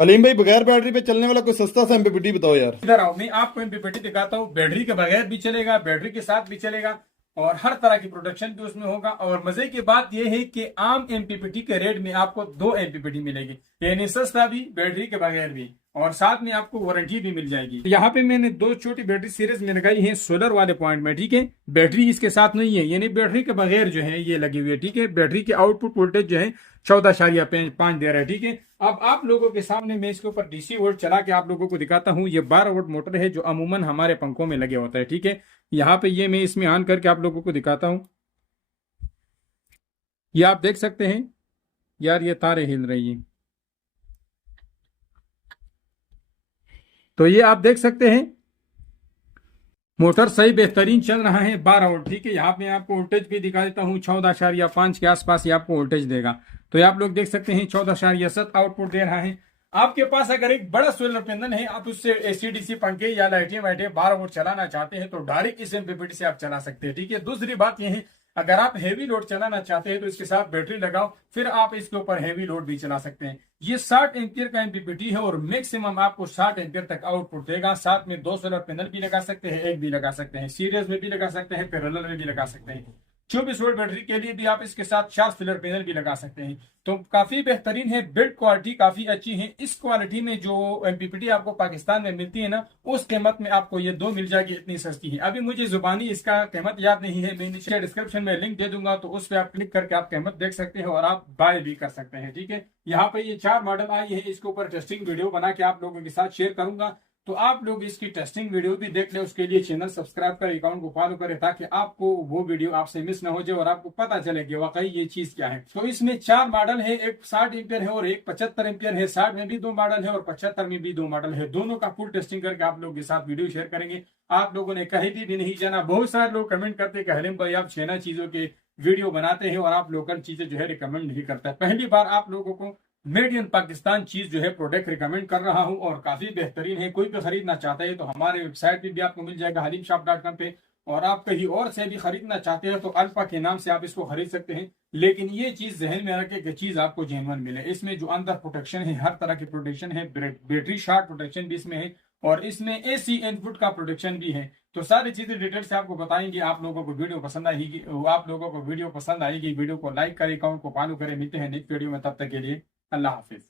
अलीम भाई, बगैर बैटरी पे चलने वाला कोई सस्ता सा एमपीपीटी बताओ यार। इधर आओ, मैं आपको एमपीपीटी दिखाता हूँ। बैटरी के बगैर भी चलेगा, बैटरी के साथ भी चलेगा, और हर तरह की प्रोडक्शन भी उसमें होगा। और मजे की बात यह है कि आम एमपीपीटी के रेट में आपको दो एमपीपीटी मिलेगी, यानी सस्ता भी, बैटरी के बगैर भी, और साथ में आपको वारंटी भी मिल जाएगी। यहाँ पे मैंने दो छोटी बैटरी सीरीज में लगाई है सोलर वाले पॉइंट में, ठीक है। बैटरी इसके साथ नहीं है, यानी बैटरी के बगैर जो है ये लगी हुई है, ठीक है। बैटरी के आउटपुट वोल्टेज जो है 14.5 दे रहा है, ठीक है। अब आप लोगों के सामने मैं इसके ऊपर डीसी वोल्ट चला के आप लोगों को दिखाता हूँ। ये 12 वोल्ट मोटर है जो अमूमन हमारे पंखों में लगे होता है, ठीक है। यहाँ पे ये मैं इसमें ऑन करके आप लोगों को दिखाता हूँ। ये आप देख सकते हैं यार, ये तारें हिल रही हैं। तो ये आप देख सकते हैं मोटर सही बेहतरीन चल रहा है, 12 वोल्ट, ठीक है। यहाँ पे आपको वोल्टेज भी दिखा देता हूँ, 14.5 के आसपास ये आपको वोल्टेज देगा। तो ये आप लोग देख सकते हैं 14.7 आउटपुट दे रहा है। आपके पास अगर एक बड़ा सोलर पैनल है, आप उससे एसी डीसी पंखे या लाइटें वाइटें 12 वोल्ट चलाना चाहते हैं तो डायरेक्ट इस एमपीपीटी से आप चला सकते हैं, ठीक है। दूसरी बात यह है, अगर आप हैवी लोड चलाना चाहते हैं तो इसके साथ बैटरी लगाओ, फिर आप इसके ऊपर हैवी लोड भी चला सकते हैं। ये 60 एम्पियर का एमपीपीटी है और मैक्सिमम आपको 60 एम्पियर तक आउटपुट देगा। साथ में दो सोलर पैनल भी लगा सकते हैं, एक भी लगा सकते हैं, सीरीज में भी लगा सकते हैं, पैरेलल में भी लगा सकते हैं। 24 वोल्ट बैटरी के लिए भी आप इसके साथ 4 सोलर पैनल भी लगा सकते हैं। तो काफी बेहतरीन है, बिल्ड क्वालिटी काफी अच्छी है। इस क्वालिटी में जो एमपीपीटी आपको पाकिस्तान में मिलती है ना, उस कीमत में आपको ये दो मिल जाएगी, इतनी सस्ती है। अभी मुझे जुबानी इसका कीमत याद नहीं है, मैं नीचे डिस्क्रिप्शन में लिंक दे दूंगा, तो उस पर आप क्लिक करके आप कीमत देख सकते हैं और आप बाय भी कर सकते हैं, ठीक है। यहाँ पे ये 4 मॉडल आई है, इसके ऊपर टेस्टिंग वीडियो बना के आप लोगों के साथ शेयर करूंगा, तो आप लोग इसकी टेस्टिंग वीडियो भी देख ले। उसके लिए चैनल सब्सक्राइब कर अकाउंट को फॉलो करें, ताकि आपको वो वीडियो आपसे मिस ना हो जाए और आपको पता चले कि वाकई ये चीज क्या है। तो इसमें 4 मॉडल है, एक 60 एम्पियर है और एक 75 एम्पियर है। 60 में भी 2 मॉडल है और 75 में भी 2 मॉडल है। दोनों का फुल टेस्टिंग करके आप लोगों के साथ वीडियो शेयर करेंगे। आप लोगों ने कहीं भी नहीं जाना। बहुत सारे लोग कमेंट करते हैं हलीम भाई आप चाइना चीजों के वीडियो बनाते हैं और आप लोकल चीजें जो है रिकमेंड नहीं करता। पहली बार आप लोगों को मेड इन पाकिस्तान चीज जो है प्रोडक्ट रिकमेंड कर रहा हूं और काफी बेहतरीन है। कोई भी खरीदना चाहता है तो हमारे वेबसाइट पे भी आपको मिल जाएगा हलीमशॉप.com पे, और आप कहीं और से भी खरीदना चाहते हैं तो अल्फा के नाम से आप इसको खरीद सकते हैं। लेकिन ये चीज जहन में रखें कि चीज आपको जेन्युइन मिले। इसमें जो अंदर प्रोटेक्शन है, हर तरह की प्रोटेक्शन है, बैटरी शॉर्ट प्रोटेक्शन भी इसमें है, और इसमें एसी इनपुट का प्रोटेक्शन भी है। तो सारी चीजें डिटेल से आपको बताएंगे। आप लोगों को वीडियो पसंद आएगी, वीडियो को लाइक करें, अकाउंट को फॉलो करें। मिलते हैं नेक्स्ट वीडियो में, तब तक के लिए अल्लाह हाफिज।